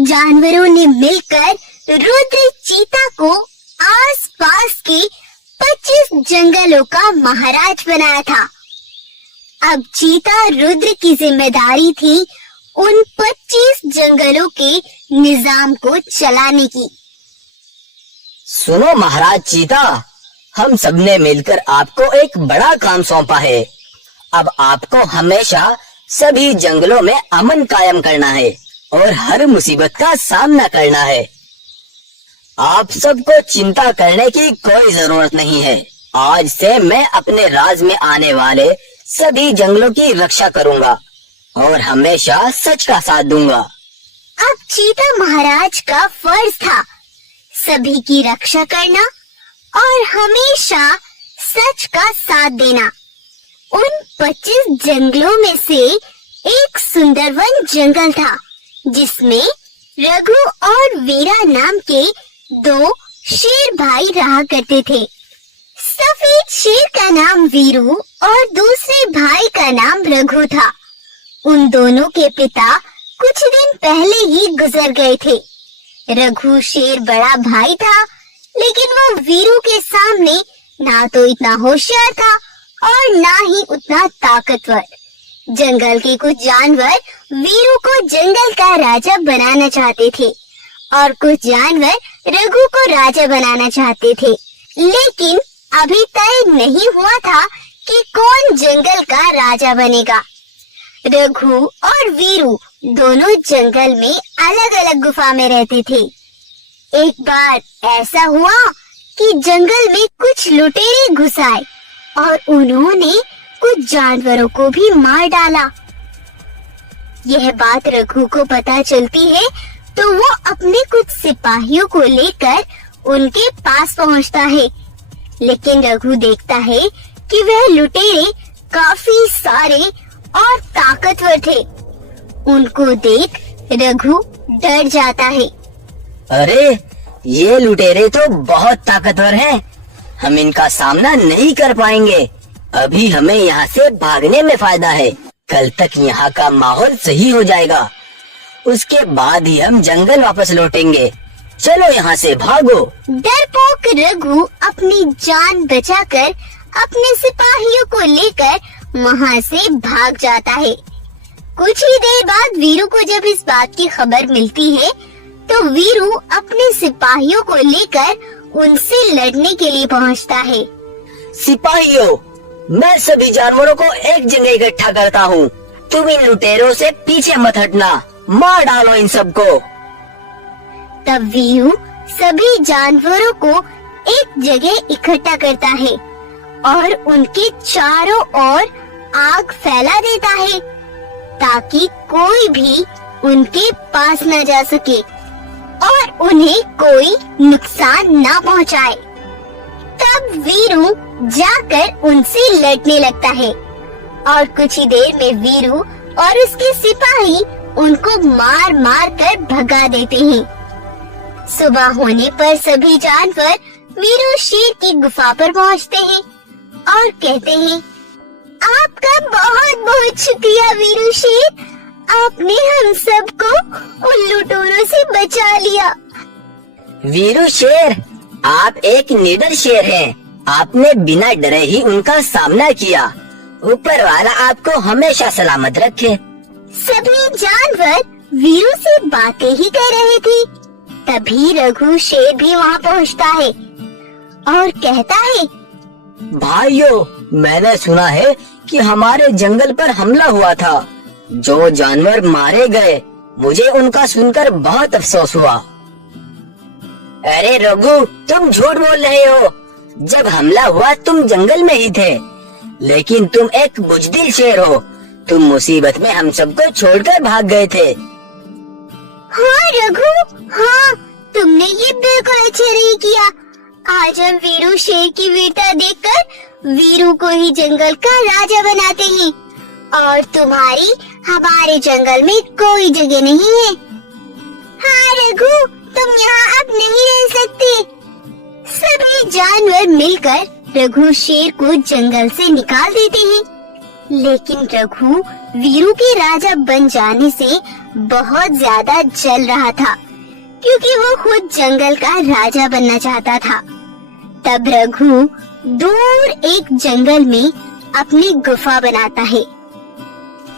जानवरों ने मिलकर रुद्र चीता को आसपास के 25 जंगलों का महाराज बनाया था। अब चीता रुद्र की जिम्मेदारी थी उन 25 जंगलों के निजाम को चलाने की। सुनो महाराज चीता, हम सबने मिलकर आपको एक बड़ा काम सौंपा है। अब आपको हमेशा सभी जंगलों में अमन कायम करना है और हर मुसीबत का सामना करना है। आप सबको चिंता करने की कोई जरूरत नहीं है। आज से मैं अपने राज में आने वाले सभी जंगलों की रक्षा करूंगा और हमेशा सच का साथ दूंगा। अब चीता महाराज का फर्ज था सभी की रक्षा करना और हमेशा सच का साथ देना। उन 25 जंगलों में से एक सुंदरवन जंगल था जिसमें रघु और वीरा नाम के 2 शेर भाई रहा करते थे। सफेद शेर का नाम वीरू और दूसरे भाई का नाम रघु था। उन दोनों के पिता कुछ दिन पहले ही गुजर गए थे। रघु शेर बड़ा भाई था, लेकिन वो वीरू के सामने ना तो इतना होशियार था और ना ही उतना ताकतवर। जंगल के कुछ जानवर वीरू को जंगल का राजा बनाना चाहते थे और कुछ जानवर रघु को राजा बनाना चाहते थे, लेकिन अभी तय नहीं हुआ था कि कौन जंगल का राजा बनेगा। रघु और वीरू दोनों जंगल में अलग अलग गुफा में रहते थे। एक बार ऐसा हुआ कि जंगल में कुछ लुटेरे घुस आए और उन्होंने कुछ जानवरों को भी मार डाला। यह बात रघु को पता चलती है तो वो अपने कुछ सिपाहियों को लेकर उनके पास पहुंचता है, लेकिन रघु देखता है कि वह लुटेरे काफी सारे और ताकतवर थे। उनको देख रघु डर जाता है। अरे, ये लुटेरे तो बहुत ताकतवर हैं। हम इनका सामना नहीं कर पाएंगे। अभी हमें यहाँ से भागने में फायदा है। कल तक यहाँ का माहौल सही हो जाएगा, उसके बाद ही हम जंगल वापस लौटेंगे। चलो यहाँ से भागो। डरपोक रघु अपनी जान बचाकर अपने सिपाहियों को लेकर वहाँ से भाग जाता है। कुछ ही देर बाद वीरू को जब इस बात की खबर मिलती है तो वीरू अपने सिपाहियों को लेकर उनसे लड़ने के लिए पहुँचता है। सिपाहियों, मैं सभी जानवरों को एक जगह इकट्ठा करता हूँ। तुम इन लुटेरों से पीछे मत हटना, मार डालो इन सबको। तब वीरू सभी जानवरों को एक जगह इकट्ठा करता है और उनके चारों ओर आग फैला देता है ताकि कोई भी उनके पास न जा सके और उन्हें कोई नुकसान न पहुंचाए। तब वीरू जाकर उनसे लड़ने लगता है और कुछ ही देर में वीरू और उसके सिपाही उनको मार मार कर भगा देते हैं। सुबह होने पर सभी जानवर वीरू शेर की गुफा पर पहुंचते हैं और कहते हैं, आपका बहुत बहुत शुक्रिया वीरू शेर, आपने हम सबको उन लुटेरों से बचा लिया। वीरू शेर, आप एक निडर शेर हैं। आपने बिना डरे ही उनका सामना किया। ऊपर वाला आपको हमेशा सलामत रखे। सभी जानवर वीरू से बातें ही कर रहे थे। तभी रघु शेर भी वहाँ पहुँचता है और कहता है, भाइयों, मैंने सुना है कि हमारे जंगल पर हमला हुआ था। जो जानवर मारे गए, मुझे उनका सुनकर बहुत अफसोस हुआ। अरे रघु, तुम झूठ बोल रहे हो। जब हमला हुआ तुम जंगल में ही थे, लेकिन तुम एक बुजदिल शेर हो। तुम मुसीबत में हम सबको छोड़कर भाग गए थे। हाँ रघु, हाँ, तुमने ये बिल्कुल अच्छा नहीं किया। आज हम वीरू शेर की वीरता देखकर वीरू को ही जंगल का राजा बनाते हैं और तुम्हारी हमारे जंगल में कोई जगह नहीं है। हाँ रघु, तुम यहाँ अब नहीं रह सकते। सभी जानवर मिलकर रघु शेर को जंगल से निकाल देते हैं, लेकिन रघु वीरू के राजा बन जाने से बहुत ज्यादा जल रहा था, क्योंकि वो खुद जंगल का राजा बनना चाहता था। तब रघु दूर एक जंगल में अपनी गुफा बनाता है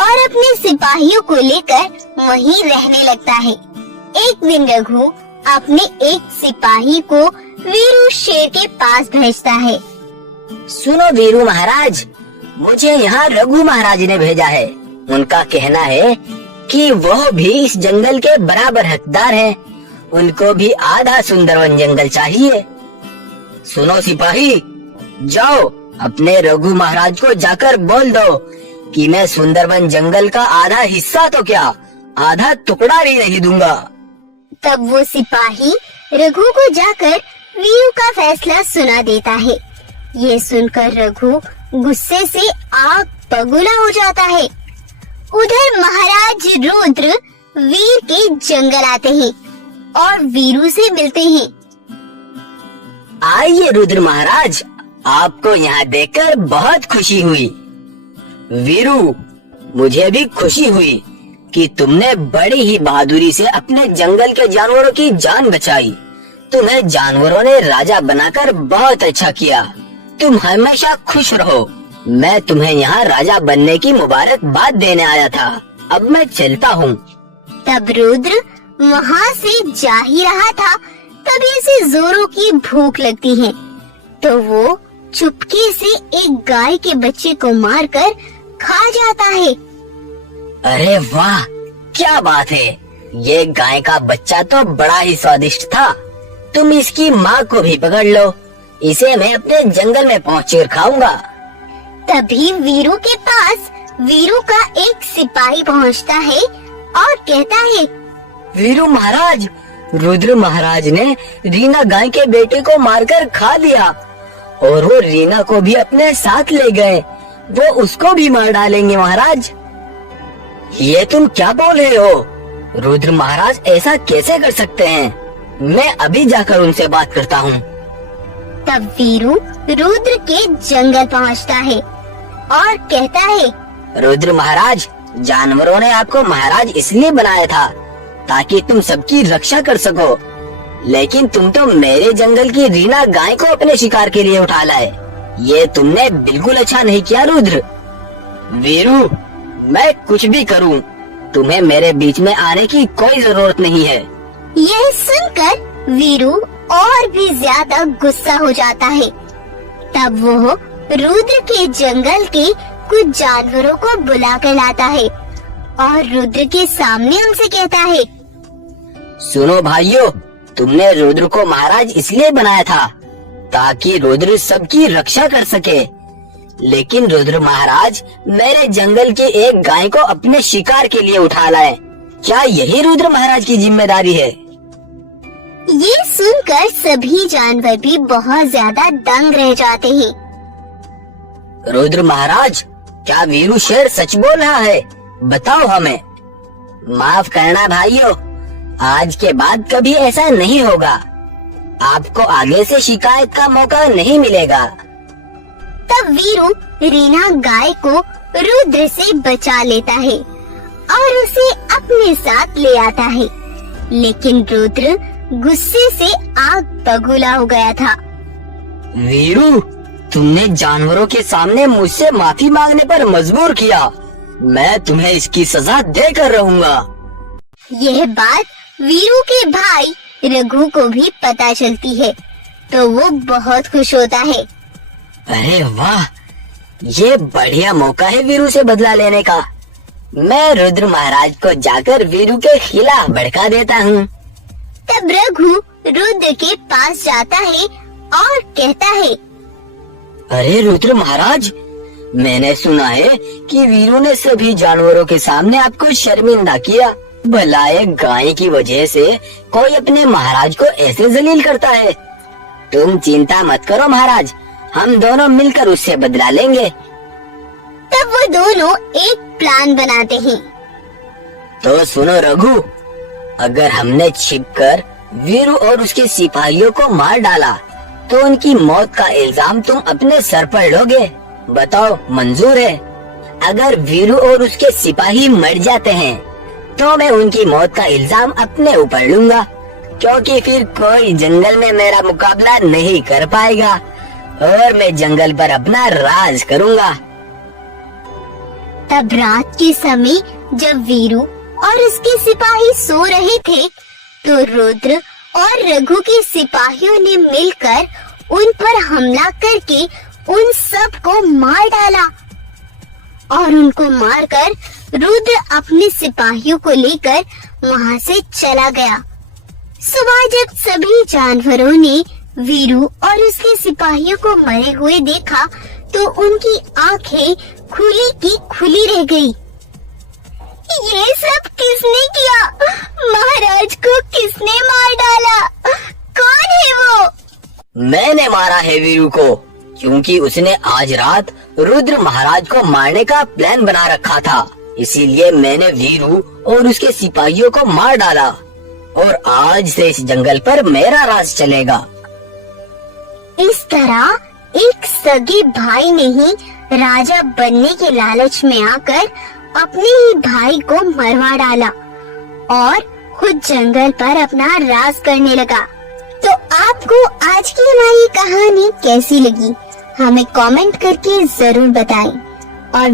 और अपने सिपाहियों को लेकर वहीं रहने लगता है। एक दिन रघु अपने एक सिपाही को वीरू शेर के पास भेजता है। सुनो वीरू महाराज, मुझे यहाँ रघु महाराज ने भेजा है। उनका कहना है कि वह भी इस जंगल के बराबर हकदार हैं। उनको भी आधा सुंदरवन जंगल चाहिए। सुनो सिपाही, जाओ अपने रघु महाराज को जाकर बोल दो कि मैं सुंदरवन जंगल का आधा हिस्सा तो क्या, आधा टुकड़ा भी नहीं दूंगा। तब वो सिपाही रघु को जाकर वीरू का फैसला सुना देता है। ये सुनकर रघु गुस्से से आग बबूला हो जाता है। उधर महाराज रुद्र वीर के जंगल आते हैं और वीरू से मिलते हैं। आइए रुद्र महाराज, आपको यहाँ देखकर बहुत खुशी हुई। वीरू, मुझे भी खुशी हुई कि तुमने बड़ी ही बहादुरी से अपने जंगल के जानवरों की जान बचाई। तुम्हें जानवरों ने राजा बनाकर बहुत अच्छा किया। तुम हमेशा खुश रहो। मैं तुम्हें यहाँ राजा बनने की मुबारकबाद देने आया था। अब मैं चलता हूँ। तब रुद्र वहाँ से जा ही रहा था, तभी उसे जोरों की भूख लगती है, तो वो चुपके से एक गाय के बच्चे को मारकर खा जाता है। अरे वाह, क्या बात है! ये गाय का बच्चा तो बड़ा ही स्वादिष्ट था। तुम इसकी माँ को भी पकड़ लो, इसे मैं अपने जंगल में पहुँचकर खाऊंगा। तभी वीरू के पास वीरू का एक सिपाही पहुँचता है और कहता है, वीरू महाराज, रुद्र महाराज ने रीना गाय के बेटे को मारकर खा लिया और वो रीना को भी अपने साथ ले गए। वो उसको भी मार डालेंगे महाराज। ये तुम क्या बोल रहे हो? रुद्र महाराज ऐसा कैसे कर सकते हैं? मैं अभी जाकर उनसे बात करता हूँ। तब वीरू रुद्र के जंगल पहुँचता है और कहता है, रुद्र महाराज, जानवरों ने आपको महाराज इसलिए बनाया था ताकि तुम सबकी रक्षा कर सको, लेकिन तुम तो मेरे जंगल की रीना गाय को अपने शिकार के लिए उठा लाए। ये तुमने बिल्कुल अच्छा नहीं किया रुद्र। वीरू, मैं कुछ भी करूं, तुम्हें मेरे बीच में आने की कोई जरूरत नहीं है। यह सुनकर वीरू और भी ज्यादा गुस्सा हो जाता है। तब वो रुद्र के जंगल के कुछ जानवरों को बुला कर लाता है और रुद्र के सामने उनसे कहता है, सुनो भाइयों, तुमने रुद्र को महाराज इसलिए बनाया था ताकि रुद्र सबकी रक्षा कर सके, लेकिन रुद्र महाराज मेरे जंगल के एक गाय को अपने शिकार के लिए उठा लाए। क्या यही रुद्र महाराज की जिम्मेदारी है? ये सुनकर सभी जानवर भी बहुत ज्यादा दंग रह जाते हैं। रुद्र महाराज, क्या वीरू शेर सच बोल रहा है? बताओ हमें। माफ करना भाइयों, आज के बाद कभी ऐसा नहीं होगा। आपको आगे से शिकायत का मौका नहीं मिलेगा। तब वीरू रीना गाय को रुद्र से बचा लेता है और उसे अपने साथ ले आता है, लेकिन रुद्र गुस्से से आग बबूला हो गया था। वीरू, तुमने जानवरों के सामने मुझसे माफी मांगने पर मजबूर किया। मैं तुम्हें इसकी सजा देकर रहूंगा। यह बात वीरू के भाई रघु को भी पता चलती है, तो वो बहुत खुश होता है। अरे वाह, ये बढ़िया मौका है वीरू से बदला लेने का। मैं रुद्र महाराज को जाकर वीरू के खिलाफ भड़का देता हूँ। तब रघु रुद्र के पास जाता है और कहता है, अरे रुद्र महाराज, मैंने सुना है कि वीरू ने सभी जानवरों के सामने आपको शर्मिंदा किया। भला एक गाय की वजह से कोई अपने महाराज को ऐसे जलील करता है? तुम चिंता मत करो महाराज, हम दोनों मिलकर उससे बदला लेंगे। तब वो दोनों एक प्लान बनाते हैं। तो सुनो रघु, अगर हमने छिपकर वीरू और उसके सिपाहियों को मार डाला तो उनकी मौत का इल्जाम तुम अपने सर पर लोगे। बताओ, मंजूर है? अगर वीरू और उसके सिपाही मर जाते हैं तो मैं उनकी मौत का इल्जाम अपने ऊपर लूंगा, क्योंकि फिर कोई जंगल में मेरा मुकाबला नहीं कर पाएगा और मैं जंगल पर अपना राज करूंगा। तब रात के समय जब वीरू और उसके सिपाही सो रहे थे, तो रुद्र और रघु के सिपाहियों ने मिलकर उन पर हमला करके उन सब को मार डाला और उनको मारकर रुद्र अपने सिपाहियों को लेकर वहां से चला गया। सुबह जब सभी जानवरों ने वीरू और उसके सिपाहियों को मरे हुए देखा, तो उनकी आंखें खुली की खुली रह गई। ये सब किसने किया? महाराज को किसने मार डाला? कौन है वो? मैंने मारा है वीरू को, क्योंकि उसने आज रात रुद्र महाराज को मारने का प्लान बना रखा था। इसीलिए मैंने वीरू और उसके सिपाहियों को मार डाला और आज से इस जंगल पर मेरा राज चलेगा। इस तरह एक सगे भाई ने ही राजा बनने के लालच में आकर अपने ही भाई को मरवा डाला और खुद जंगल पर अपना राज करने लगा। तो आपको आज की हमारी कहानी कैसी लगी? हमें कमेंट करके जरूर बताएं और